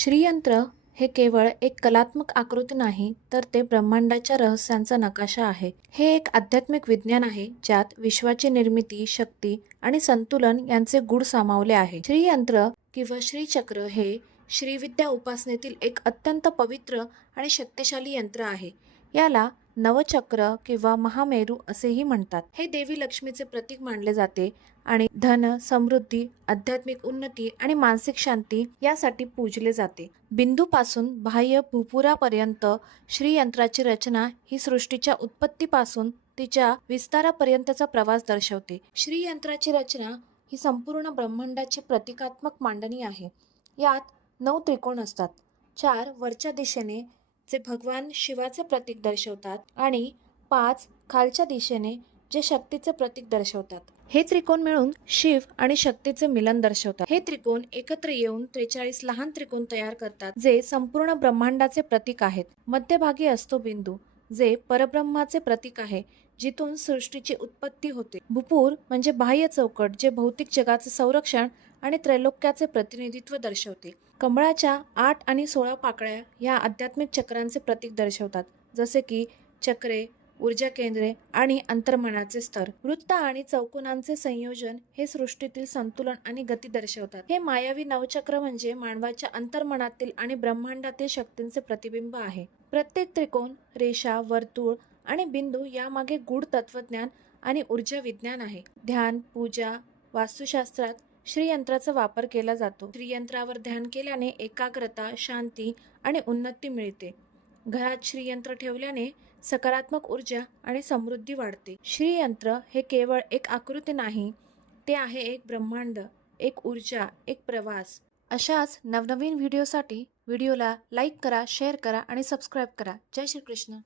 श्रीयंत्र हे केवळ एक कलात्मक आकृती नाही तर ते ब्रह्मांडाच्या रहस्यांचा नकाशा आहे. हे एक आध्यात्मिक विज्ञान आहे ज्यात विश्वाची निर्मिती शक्ती आणि संतुलन यांचे गुण सामावले आहे. श्रीयंत्र किंवा श्रीचक्र हे श्रीविद्या उपासनेतील एक अत्यंत पवित्र आणि शक्तिशाली यंत्र आहे. याला नवचक्र किंवा महामेरू असेही म्हणतात. हे देवी लक्ष्मीचे प्रतीक मानले जाते आणि धन समृद्धी आध्यात्मिक उन्नती आणि मानसिक शांती यासाठी पूजले जाते. बिंदूपासून बाह्य भूपुरापर्यंत श्रीयंत्राची रचना ही सृष्टीच्या उत्पत्तीपासून तिच्या विस्तारापर्यंतचा प्रवास दर्शवते. श्रीयंत्राची रचना ही संपूर्ण ब्रह्मांडाची प्रतिकात्मक मांडणी आहे. यात नऊ त्रिकोण असतात. चार वरच्या दिशेने जे भगवान शिवाचे प्रतीक दर्शवतात आणि पाच खालच्या दिशेने जे शक्तीचे प्रतीक दर्शवतात. हे त्रिकोण मिळून शिव आणि शक्तीचे मिलन दर्शवतात. हे त्रिकोण एकत्र येऊन त्रेचाळीस लहान त्रिकोण तयार करतात जे संपूर्ण ब्रह्मांडाचे प्रतीक आहेत. मध्यभागी असतो बिंदू जे परब्रह्माचे प्रतीक आहे जिथून सृष्टीची उत्पत्ती होते. भूपूर म्हणजे बाह्य चौकट जे भौतिक जगाचे संरक्षण आणि त्रैलोक्याचे प्रतिनिधित्व दर्शवते. कमळाच्या आठ आणि सोळा पाकळ्या या आध्यात्मिक चक्रांचे प्रतीक दर्शवतात जसे की चक्रे ऊर्जा केंद्रे आणि अंतर्मनाचे स्तर. वृत्त आणि चौकोनांचे संयोजन हे सृष्टीतील संतुलन आणि गती दर्शवतात. हे मायावी नवचक्र म्हणजे मानवाच्या अंतर्मनातील आणि ब्रह्मांडातील शक्तींचे प्रतिबिंब आहे. प्रत्येक त्रिकोण रेषा वर्तुळ आणि बिंदू यामागे गूढ तत्वज्ञान आणि ऊर्जा विज्ञान आहे. ध्यान पूजा वास्तुशास्त्रात श्रीयंत्राचा वापर केला जातो. श्रीयंत्रावर ध्यान केल्याने एकाग्रता शांती आणि उन्नती मिळते. घरात श्रीयंत्र ठेवल्याने सकारात्मक ऊर्जा आणि समृद्धी वाढते. श्रीयंत्र हे केवळ एक आकृती नाही ते आहे एक ब्रह्मांड एक ऊर्जा एक प्रवास. अशाच नवनवीन व्हिडिओसाठी व्हिडिओला लाईक करा शेअर करा आणि सबस्क्राईब करा. जय श्रीकृष्ण.